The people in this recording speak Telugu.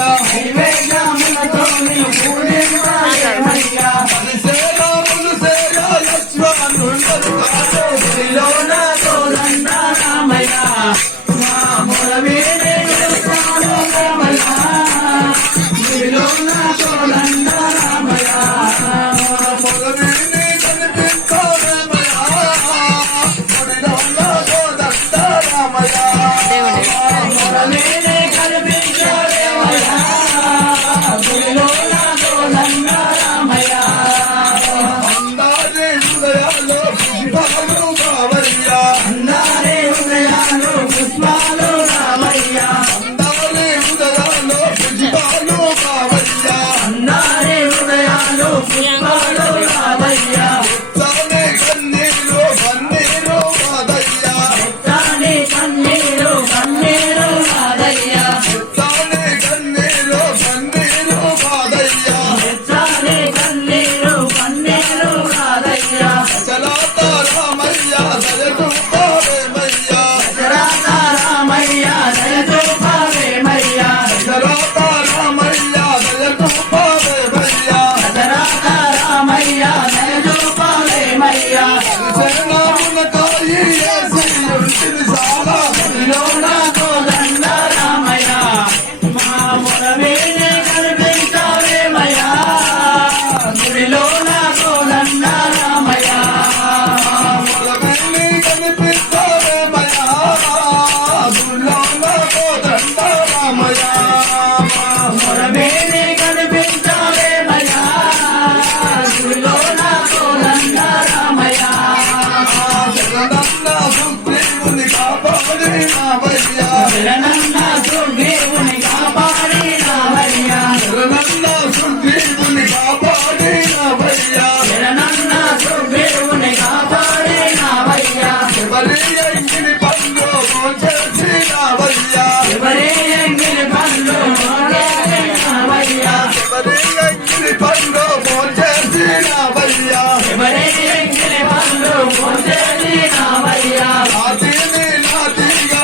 నైవేద్యములతో నిన్ను పూజించాలేమయ్యా గుడిలోన కోదండ రామయ్య మా మొర విని నిలుస్తాను రామయ్య గుడిలోన కోదండ రామయ్య మొర విని కనిపిస్తాను రామయ్య గుడిలోన కోదండ రామయ్య మొర విని కనిపించాలేమయ్య గుడిలోన కోదండ రామయ్య అందారే హృదయాల్లో పుష్పాలు రామయ్య అందారే హృదయాల్లో పుష్పాలు కావయ్య అందారే హృదయాల్లో పుష్పాలు రామయ్య ఎత్తానే కన్నీరు కన్నీరు కాదయ్య ఎత్తానే కన్నీరు కన్నీరు కాదయ్య ఎత్తానే కన్నీరు కన్నీరు కాదయ్య ఎత్తానే కన్నీరు కన్నీరు కాదయ్య చలాత రామయ్య దయచూపావేమయ్య చలాత రామయ్య దయచూపావేమయ్య చలాత రామయ్య దయచూపావేమయ్య చలాత రామయ్య దయచూపావేమయ్య శరణమునకాయి యేసుయుంటిని చాలా గుడిలోన కోదండ రామయ్య మా మొర విని కనిపించావేమయ్య గుడిలోన కోదండ రామయ్య మొర విని కనిపించావేమయ్య గుడిలోన కోదండ రామయ్య మొర విని కనిపించావేమయ్య గుడిలోన కోదండ రామయ్య శరణన్న సుగ్రీవుని కాపాడి నావయ్య శరణన్న సుగ్రీవుని కాపాడి నావయ్య శరణన్న సుగ్రీవుని కాపాడి నావయ్య శరణన్న సుగ్రీవుని కాపాడి నావయ్య ఎవరి ఎంగిలి పండు మోచేసి నావయ్య ఎవరి ఎంగిలి పండు మోచేసి నావయ్య ఎవరి ఎంగిలి పండు మోచేసి నావయ్య ఎవరి ఎంగిలి పండు మోచేసి నావయ్య నాతిని నాతిగా